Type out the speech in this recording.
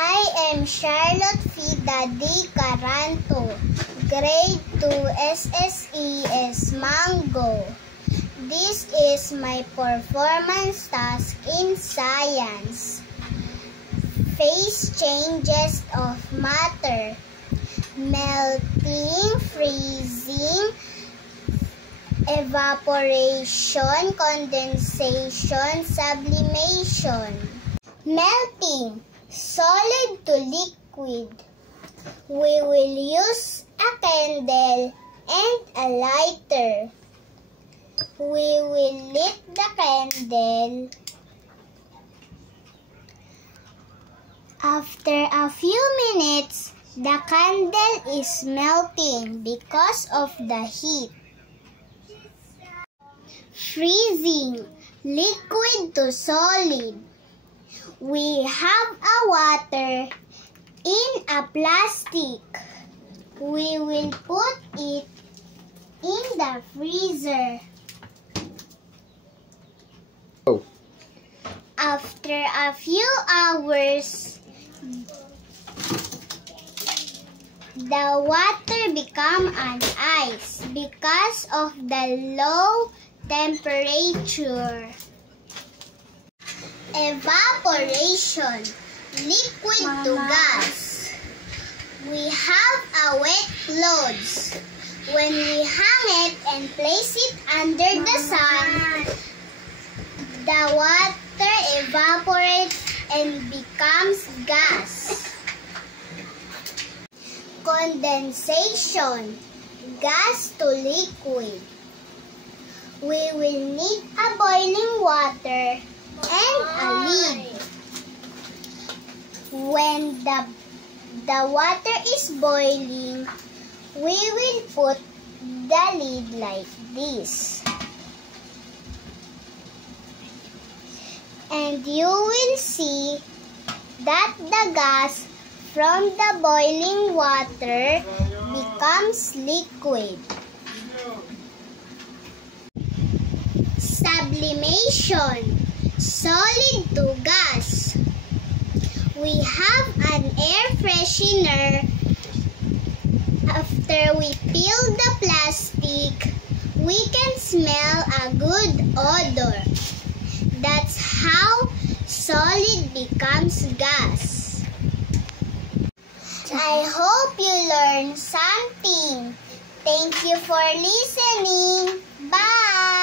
I am Charlotte Fida D. Caranto, Grade 2 SSES Mango. This is my performance task in science. Phase changes of matter: melting, freezing, evaporation, condensation, sublimation. Melting, solid to liquid. We will use a candle and a lighter. We will lit the candle. After a few minutes, the candle is melting because of the heat. Freezing, liquid to solid. We have a water in a plastic. We will put it in the freezer. After a few hours, the water becomes an ice because of the low temperature. Evaporation, liquid to gas. We have a wet clothes. When we hang it and place it under the sun, the water evaporates and becomes gas. Condensation, gas to liquid. We will need a boiling water and a lid. When the water is boiling, we will put the lid like this. And you will see that the gas from the boiling water becomes liquid. Sublimation, solid to gas. We have an air freshener. After we peel the plastic, we can smell a good odor. That's how solid becomes gas. I hope you learned something. Thank you for listening. Bye!